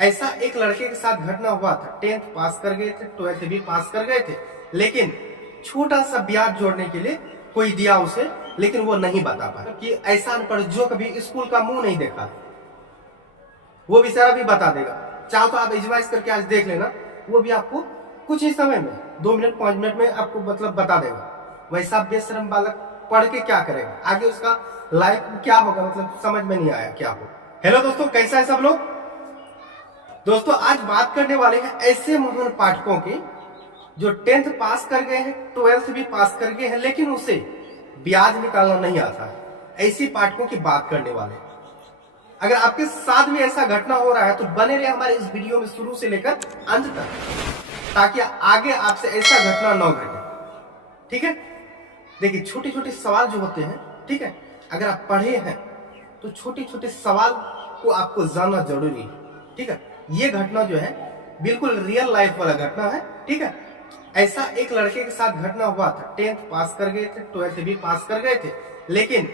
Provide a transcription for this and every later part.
ऐसा एक लड़के के साथ घटना हुआ था। 10th पास कर गए थे, 12th भी पास कर गए थे, लेकिन छोटा सा ब्याज जोड़ने के लिए कोई दिया उसे, लेकिन वो नहीं बता पाया कि ऐसा अनपढ़ जो कभी स्कूल का मुंह नहीं देखा वो बेचारा भी बता देगा। चाहो तो आप इजमाइश करके आज देख लेना, वो भी आपको कुछ ही समय में 2 मिनट 5 मिनट में आपको मतलब बता देगा। वैसा बेशरम बालक पढ़ के क्या करेगा, आगे उसका लाइफ क्या होगा, मतलब समझ में नहीं आया क्या हो। हेलो दोस्तों, कैसा है सब लोग। दोस्तों आज बात करने वाले हैं ऐसे महान पाठकों की जो 10th पास कर गए हैं, 12th भी पास कर गए हैं, लेकिन उसे ब्याज निकालना नहीं आता है। ऐसी पाठकों की बात करने वाले हैं। अगर आपके साथ भी ऐसा घटना हो रहा है तो बने रहे हमारे इस वीडियो में शुरू से लेकर अंत तक, ताकि आगे आपसे ऐसा घटना न घटे। ठीक है, देखिए छोटे छोटे सवाल जो होते हैं, ठीक है, अगर आप पढ़े हैं तो छोटे छोटे सवाल को आपको जानना जरूरी है। ठीक है, ये घटना जो है बिल्कुल रियल लाइफ वाला घटना है। ठीक है, ऐसा एक लड़के के साथ घटना हुआ था। 10th पास कर गए थे, 12th भी पास कर गए थे, लेकिन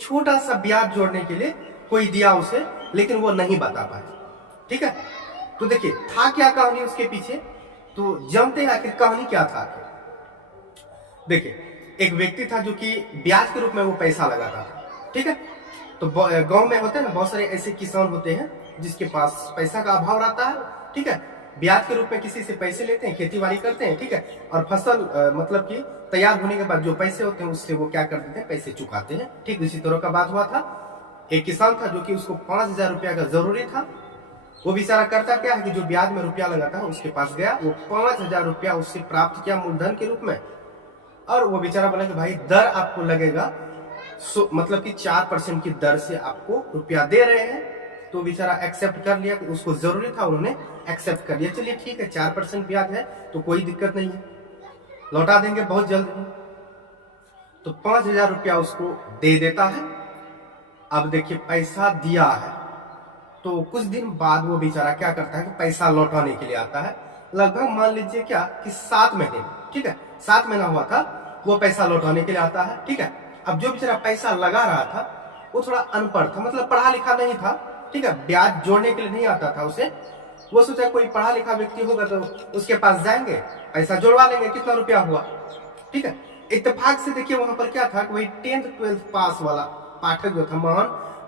छोटा सा ब्याज जोड़ने के लिए कोई दिया उसे, लेकिन वो नहीं बता पाया। ठीक है, तो देखिए था क्या कहानी उसके पीछे, तो जानते हैं आखिर कहानी क्या था। देखिए एक व्यक्ति था जो कि ब्याज के रूप में वो पैसा लगाता था। ठीक है, तो गांव में होते हैं ना बहुत सारे ऐसे किसान होते हैं जिसके पास पैसा का अभाव रहता है। ठीक है, ब्याज के रूप में किसी से पैसे लेते हैं, खेती बाड़ी करते हैं। ठीक है, और फसल मतलब कि तैयार होने के बाद जो पैसे होते हैं उससे वो क्या कर देते हैं, पैसे चुकाते हैं। ठीक इसी तरह का बात हुआ था। एक किसान था जो कि उसको 5,000 रुपया का जरूरी था। वो बेचारा करता क्या है कि जो ब्याज में रुपया लगाता है उसके पास गया, वो 5,000 रुपया उससे प्राप्त किया मूलधन के रूप में। और वो बेचारा बोला कि भाई दर आपको लगेगा मतलब कि 4% की दर से आपको रुपया दे रहे हैं। तो बेचारा एक्सेप्ट कर लिया कि उसको जरूरी था, उन्होंने एक्सेप्ट कर लिया। चलिए ठीक है, 4% ब्याज है तो कोई दिक्कत नहीं है, लौटा देंगे बहुत जल्द। तो 5,000 रुपया उसको दे देता है। अब देखिए पैसा दिया है तो कुछ दिन बाद वो बेचारा क्या करता है कि पैसा लौटाने के लिए आता है। लगभग मान लीजिए क्या कि 7 महीने, ठीक है 7 महीना हुआ था, वो पैसा लौटाने के लिए आता है। ठीक है, अब जो बेचारा पैसा लगा रहा था वो थोड़ा अनपढ़ था, मतलब पढ़ा लिखा नहीं था। ठीक है, ब्याज जोड़ने के लिए नहीं आता था उसे। वो सोचा कोई पढ़ा लिखा व्यक्ति होगा तो उसके पास जाएंगे, पैसा जोड़वा लेंगे, कितना रुपया हुआ। ठीक है, इत्तेफाक से देखिए वहां पर क्या था कि वही 10th 12th पास वाला पाठक जो था,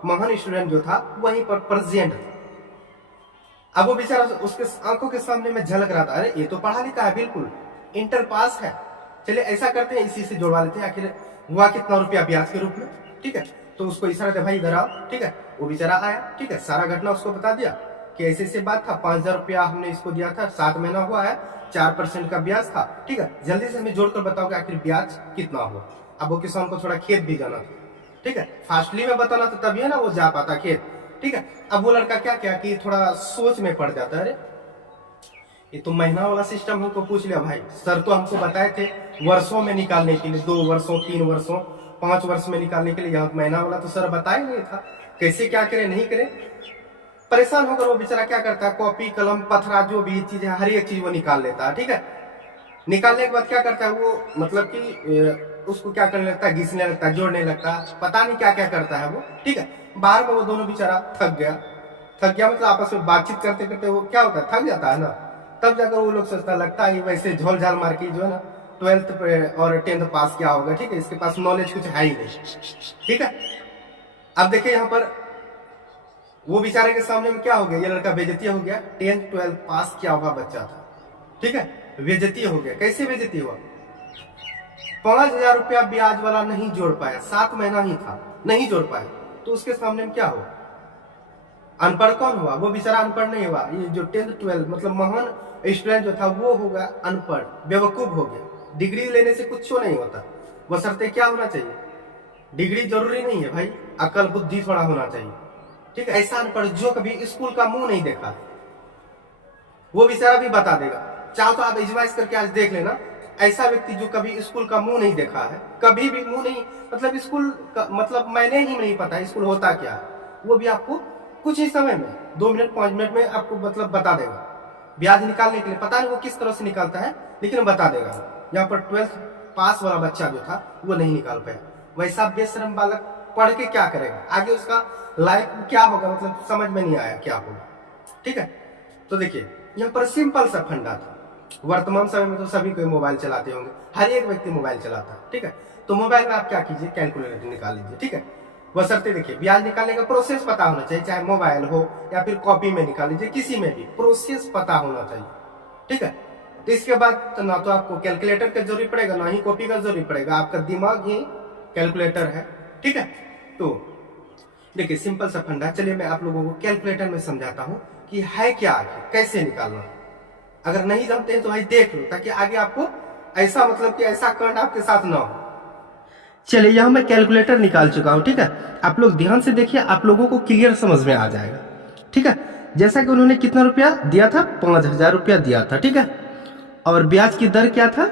महान स्टूडेंट जो था, वहीं पर प्रेजेंट था। अब वो बेचारा उसके आंखों के सामने में झलक रहा था, अरे ये तो पढ़ा लिखा है, बिल्कुल इंटर पास है, चलिए ऐसा करते हैं इसी से जोड़वा लेते हैं, आखिर हुआ कितना रुपया ब्याज के रूप में। ठीक है, तो उसको इशारा दे भाई इधर आओ। ठीक है, वो बेचारा आया। ठीक है, सारा घटना उसको बता दिया कि ऐसे ऐसे बात था, 5,000 रुपया हमने इसको दिया था, 7 महीना हुआ है, 4% का ब्याज था। ठीक है, जल्दी से हमें जोड़कर बताओ कि आखिर ब्याज कितना हुआ। अब वो किसान को थोड़ा खेत भी जाना था। ठीक है, फास्टली में बताना था तभी है ना वो जा पाता खेत। ठीक है, अब वो लड़का क्या किया कि थोड़ा सोच में पड़ जाता है, अरे ये तो महीना वाला सिस्टम हमको पूछ लिया भाई, सर तो हमको बताए थे वर्षों में निकालने के लिए, 2 वर्षों 3 वर्षों 5 वर्ष में निकालने के लिए, यहाँ महीना वाला तो सर बताया नहीं था, कैसे क्या करे नहीं करे। परेशान होकर वो बेचारा क्या करता है, कॉपी कलम पथरा जो भी चीज है हर एक चीज वो निकाल लेता है। ठीक है, निकालने के बाद क्या करता है वो, मतलब कि उसको क्या करने लगता है, घिसने लगता है, जोड़ने लगता है, पता नहीं क्या क्या करता है वो। ठीक है, बाहर में वो दोनों बेचारा थक गया मतलब आपस में बातचीत करते करते वो क्या होता है, थक जाता है ना। तब जाकर वो लोग सोचता लगता है वैसे झोल झाल मार के जो है ना 12th और 10th पास क्या होगा। ठीक है, इसके पास नॉलेज कुछ है ही नहीं। ठीक है, अब देखिए यहाँ पर वो बेचारे के सामने में क्या हो गया, ये लड़का बेइज्जती हो गया। 10th 12th पास किया हुआ बच्चा था। ठीक है, बेइज्जती हो गया। कैसे बेइज्जती हुआ, 5,000 रुपया ब्याज वाला नहीं जोड़ पाया, 7 महीना ही था, नहीं जोड़ पाया, तो उसके सामने में क्या हुआ, अनपढ़ कौन हुआ, वो बेचारा अनपढ़ नहीं हुआ। ये जो 10th 12th मतलब महान स्टूडेंट जो था वो हो गया अनपढ़, बेवकूफ हो गया। डिग्री लेने से कुछ नहीं होता, बशर्ते क्या होना चाहिए, डिग्री जरूरी नहीं है भाई, अकल बुद्धि थोड़ा होना चाहिए। ठीक है, ऐसा अनपढ़ जो कभी स्कूल का मुंह नहीं देखा वो बेचारा भी बता देगा। चाहो तो आप इजमाइश करके आज देख लेना, ऐसा व्यक्ति जो कभी स्कूल का मुंह नहीं देखा है, कभी भी मुंह नहीं, मतलब स्कूल का मतलब मैंने ही नहीं पता स्कूल होता क्या है, वो भी आपको कुछ ही समय में 2 मिनट 5 मिनट में आपको मतलब बता देगा। ब्याज निकालने के लिए पता नहीं वो किस तरह से निकालता है, लेकिन बता देगा। यहाँ पर 12th पास वाला बच्चा जो था वो नहीं निकाल पाया। वैसा बेशरम बालक पढ़ के क्या करेगा, आगे उसका लाइफ क्या होगा, मतलब समझ में नहीं आया क्या होगा। ठीक है, तो देखिए यहाँ पर सिंपल सा फंडा था। वर्तमान समय में तो सभी कोई मोबाइल चलाते होंगे, हर एक व्यक्ति मोबाइल चलाता है, ठीक है। तो मोबाइल में आप क्या कीजिए, कैलकुलेटर निकाल लीजिए, ठीक है। बशर्ते देखिए ब्याज निकालने का प्रोसेस पता होना चाहिए, चाहे मोबाइल हो या फिर कॉपी में निकाल लीजिए, किसी में भी प्रोसेस पता होना चाहिए, ठीक है। तो इसके बाद ना तो आपको कैलकुलेटर की जरूरत पड़ेगा, ना ही कॉपी का जरूरत पड़ेगा, आपका दिमाग ही कैलकुलेटर है, ठीक है। तो देखिए सिंपल सा फंडा, चलिए मैं आप लोगों को कैलकुलेटर में समझाता हूँ कि है क्या, कैसे निकालना। अगर नहीं जानते हैं तो भाई देख लो, ताकि आगे आपको ऐसा मतलब कि ऐसा कांड आपके साथ ना हो। चलिए यहाँ मैं कैलकुलेटर निकाल चुका हूँ, ठीक है। आप लोग ध्यान से देखिए, आप लोगों को क्लियर समझ में आ जाएगा, ठीक है। जैसा कि उन्होंने कितना रुपया दिया था, 5,000 रुपया दिया था, ठीक है। और ब्याज की दर क्या था,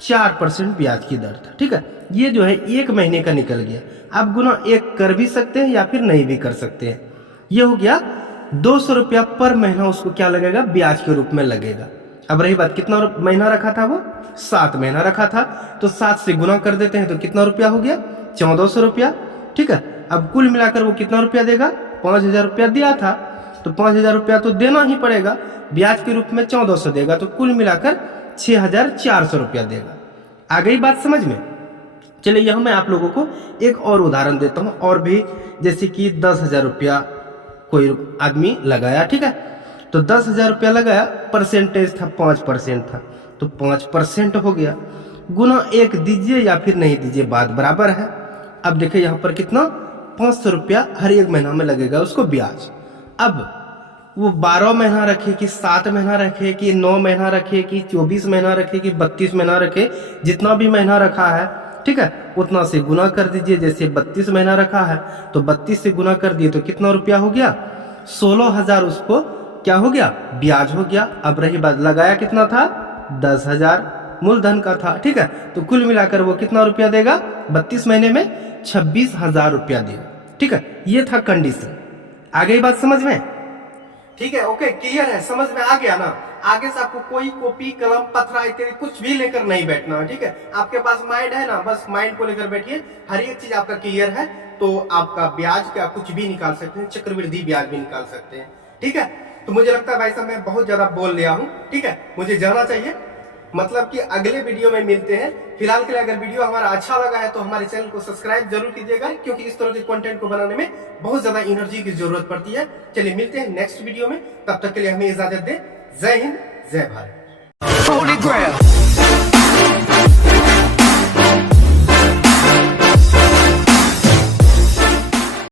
4% ब्याज की दर था, ठीक है। ये जो है 1 महीने का निकल गया। आप गुना 1 कर भी सकते हैं या फिर नहीं भी कर सकते हैं। ये हो गया 200 रुपया पर महीना उसको क्या लगेगा, ब्याज के रूप में लगेगा। अब रही बात कितना महीना रखा था, वो 7 महीना रखा था, तो 7 से गुना कर देते हैं तो कितना रुपया हो गया, 1400 रुपया, ठीक है। अब कुल मिलाकर वो कितना रुपया देगा, 5,000 रुपया दिया था, तो 5,000 रुपया तो देना ही पड़ेगा, ब्याज के रूप में 1400 देगा, तो कुल मिलाकर 6,400 रुपया देगा। आ गई बात समझ में। चलिए यहाँ मैं आप लोगों को एक और उदाहरण देता हूँ, और भी, जैसे कि 10,000 रुपया कोई आदमी लगाया, ठीक है। तो 10,000 रुपया लगाया, परसेंटेज था 5% था, तो 5% हो गया। गुना 1 दीजिए या फिर नहीं दीजिए, बात बराबर है। अब देखिए यहाँ पर कितना, 500 रुपया हर एक महीना में लगेगा उसको ब्याज। अब वो 12 महीना रखे कि 7 महीना रखे कि 9 महीना रखे कि 24 महीना रखे कि 32 महीना रखे, जितना भी महीना रखा है, ठीक है, उतना से गुना कर दीजिए। जैसे 32 महीना रखा है तो 32 से गुना कर दिए तो कितना रुपया हो गया, 16,000 उसको क्या हो गया, ब्याज हो गया। अब रही बात, लगाया कितना था, 10,000 मूलधन का था, ठीक है। तो कुल मिलाकर वो कितना रुपया देगा, 32 महीने में 26,000 रुपया देगा, ठीक है। ये था कंडीशन। आ गई बात समझ में, ठीक है, ओके, क्लियर है, समझ में आ गया ना। आगे से आपको कोई कॉपी कलम पत्थर इत्यादि कुछ भी लेकर नहीं बैठना है, ठीक है। आपके पास माइंड है ना, बस माइंड को लेकर बैठिए, हर एक चीज आपका क्लियर है, तो आपका ब्याज क्या कुछ भी निकाल सकते हैं, चक्रवृद्धि ब्याज भी निकाल सकते हैं, ठीक है। तो मुझे लगता है भाई साहब मैं बहुत ज्यादा बोल लिया हूँ, ठीक है, मुझे जाना चाहिए, मतलब कि अगले वीडियो में मिलते हैं। फिलहाल के लिए अगर वीडियो हमारा अच्छा लगा है तो हमारे चैनल को सब्सक्राइब जरूर कीजिएगा, क्योंकि इस तरह के कंटेंट को बनाने में बहुत ज्यादा एनर्जी की जरूरत पड़ती है। चलिए मिलते हैं नेक्स्ट वीडियो में, तब तक के लिए हमें इजाजत दें। जय हिंद, जय भारत।